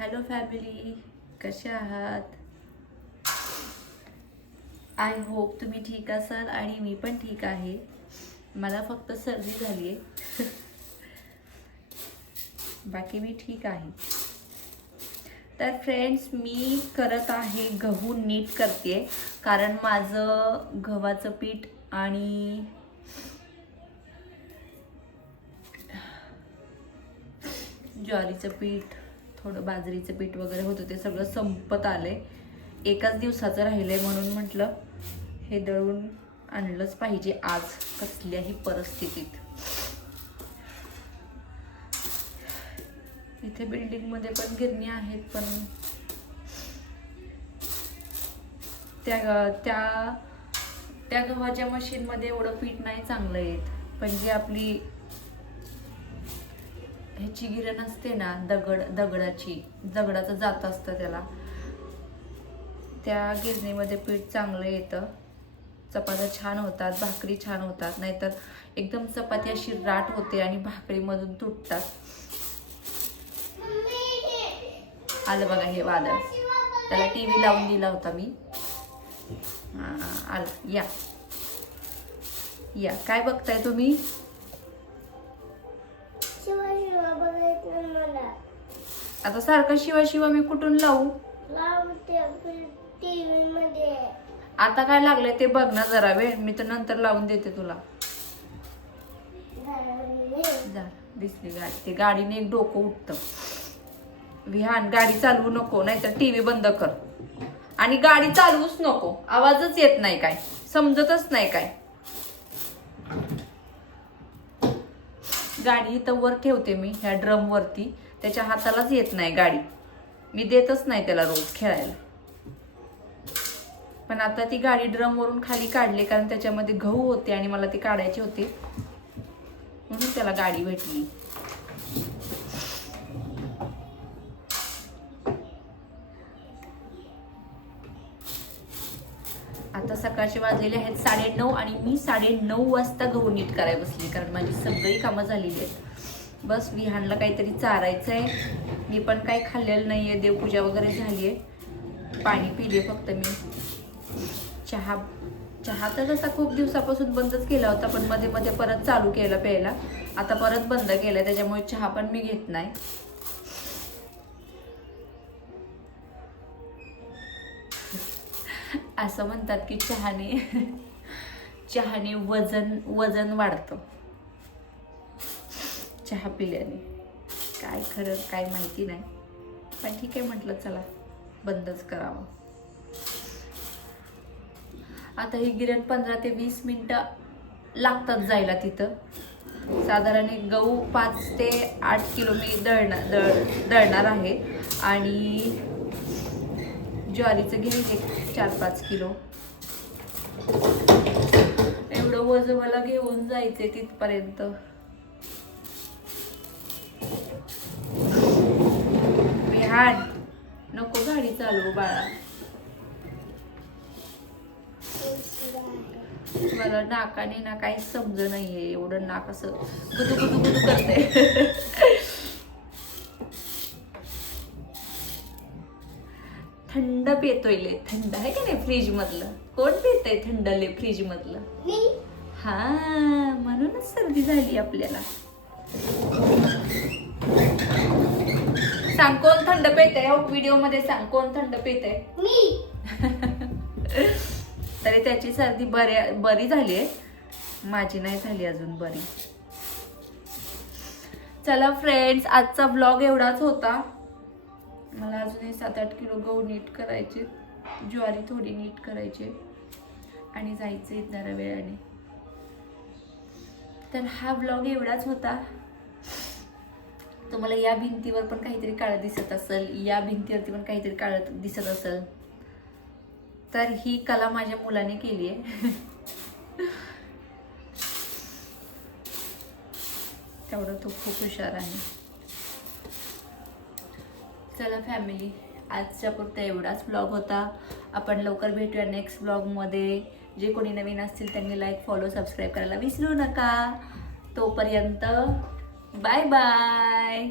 Hello family, कशा आहात? I hope तुम्ही ठीक असाल आणि मी पण ठीक आहे. मला फक्त सर्दी झाली आहे. बाकी मी ठीक आहे. तर फ्रेंड्स, मी करत आहे गहू नीट करते, कारण माझं गव्हाचं पीठ आणि ज्वारीचं पीठ, थोडं बाजरीचं पीठ वगैरे होतं ते सगळं संपत आले. एकाच दिवसाचं राहिलंय म्हणून म्हटलं हे दळून आणलंच पाहिजे आज कसल्याही परिस्थितीत. इथे बिल्डिंगमध्ये पण गिरणी आहेत, पण त्या गव्हाच्या मशीनमध्ये एवढं पीठ नाही चांगलं येत. पण जी आपली ह्याची गिरण असते ना, दगडाचं जात असतं त्याला, त्या गिरणीमध्ये पीठ चांगलं येतं. चपात्या छान होतात, भाकरी छान होतात. नाहीतर एकदम चपाती अशी राट होते आणि भाकरीमधून तुटतात. आलं बघा हे वादळ, त्याला टीव्ही लावून दिला होता मी. आलं, या या. काय बघताय तुम्ही? आता सारखं शिवा शिवा मी कुठून लावू? टीव्ही मध्ये आता काय लागलंय ते बघ ना जरा वेळ, मी तर नंतर लावून देते तुला. दिसली गाडी, ते गाडीने एक डोकं उठतं. विहान, गाडी चालवू नको, नाहीतर टीव्ही बंद कर. आणि गाडी चालवूच नको, आवाजच येत नाही, काय समजतच नाही काय. गाडी इथं वर ठेवते मी ह्या ड्रम वरती, त्याच्या हातालाच येत नाही गाडी. मी देतच नाही त्याला रोज खेळायला. पण आता ती गाडी ड्रम वरून खाली काढली, कारण त्याच्यामध्ये गहू होते आणि मला ती काढायची होती, म्हणून त्याला गाडी भेटली. आता सकाळचे वाजलेले आहेत 9:30 आणि मी 9:30 वाजता गहू नीट करायला बसली, कारण माझी सगळी कामं झालेली आहेत. बस विहानला काहीतरी चारायचं आहे. मी पण काही खाल्लेलं नाही आहे. देवपूजा वगैरे झाली आहे. पाणी पिले फक्त मी. चहा तर तसा खूप दिवसापासून बंदच केला होता, पण मध्ये मध्ये परत चालू केला प्यायला. आता परत बंद केला, त्याच्यामुळे चहा पण मी घेत नाही. असं म्हणतात की चहाने वजन वाढतं चहा पिल्याने. काय खरं काय माहिती नाही, पण ठीक आहे म्हटलं चला बंदच करावं. आता ही गिरण 15 ते 20 मिनिटं लागतात जायला तिथं. साधारण एक गहू 5 ते 8 किलो मी दळणार आहे, आणि ज्वारीचं घेईन एक 4-5 किलो. एवढं वजन मला घेऊन जायचंय तिथपर्यंत. विहान, नको गाडी चालवू बाळा. मला नाकाने ना काही समज नाहीये, एवढं नाक असं गुदू गुदू गुदू करते. थंड पितोय लय, थंड आहे का नाही फ्रीज मधलं? कोण पितय थंड लय फ्रीज मधलं? हा, म्हणूनच सर्दी झाली आपल्याला. सांग कोण थंड पितय, हो व्हिडिओ मध्ये सांग कोण थंड पितय. तरी त्याची सर्दी बरी झाली आहे, माझी नाही झाली अजून बरी. चला फ्रेंड्स, आजचा ब्लॉग एवढाच होता. मला अजूनही 7-8 किलो गहू नीट करायचे, ज्वारी थोडी नीट करायची, आणि जायचे जरा वेळाने. तर हा ब्लॉग एवढाच होता. तुम्हाला या भिंतीवर पण काहीतरी काळं दिसत असेल, या भिंतीवरती पण काहीतरी काळं दिसत असेल, तर ही कला माझ्या मुलाने केली आहे. तेवढं तो खूप हुशार आहे. चला फॅमिली, आजच्या पुरता एवढाच ब्लॉग होता. आपण लवकर भेटूया नेक्स्ट ब्लॉगमध्ये. जे कोणी नवीन असतील त्यांनी लाईक, फॉलो, सबस्क्राईब करायला विसरू नका. तोपर्यंत बाय बाय.